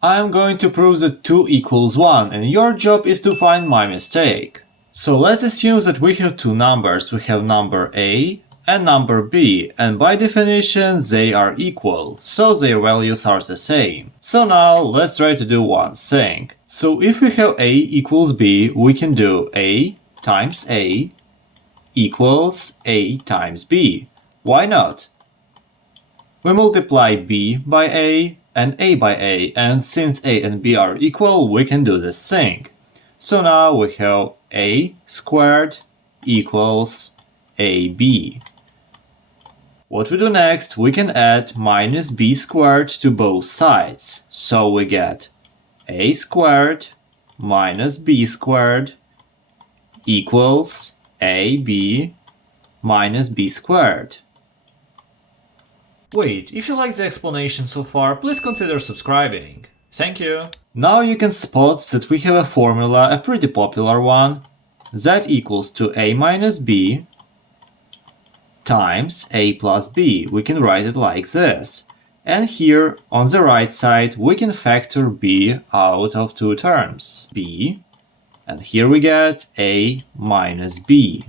I am going to prove that 2 equals 1 and your job is to find my mistake. So let's assume that we have two numbers. We have number A and number B, and by definition they are equal, so their values are the same. So now let's try to do one thing. So if we have A equals B, we can do A times A equals A times B. Why not? We multiply B by A and A by A, and since A and B are equal, we can do this thing. So now we have A squared equals AB. What we do next, we can add minus b squared to both sides. So we get a squared minus b squared equals ab minus b squared. Wait, if you like the explanation so far, please consider subscribing. Thank you. Now you can spot that we have a formula, a pretty popular one, z equals to a minus b times a plus b. We can write it like this. And here on the right side we can factor b out of two terms, b, and here we get a minus b.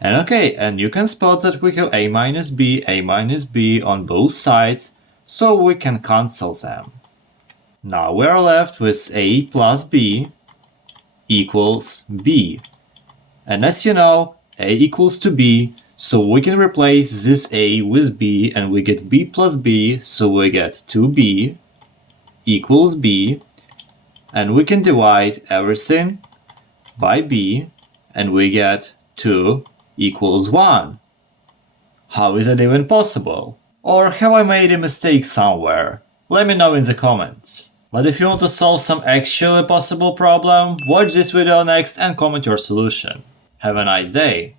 And okay, and you can spot that we have a minus b on both sides, so we can cancel them. Now we are left with a plus b equals b. And as you know, a equals to b, so we can replace this a with b and we get b plus b, so we get 2b equals b, and we can divide everything by b and we get 2 equals 1. How is that even possible? Or have I made a mistake somewhere? Let me know in the comments. But if you want to solve some actually possible problem, watch this video next and comment your solution. Have a nice day!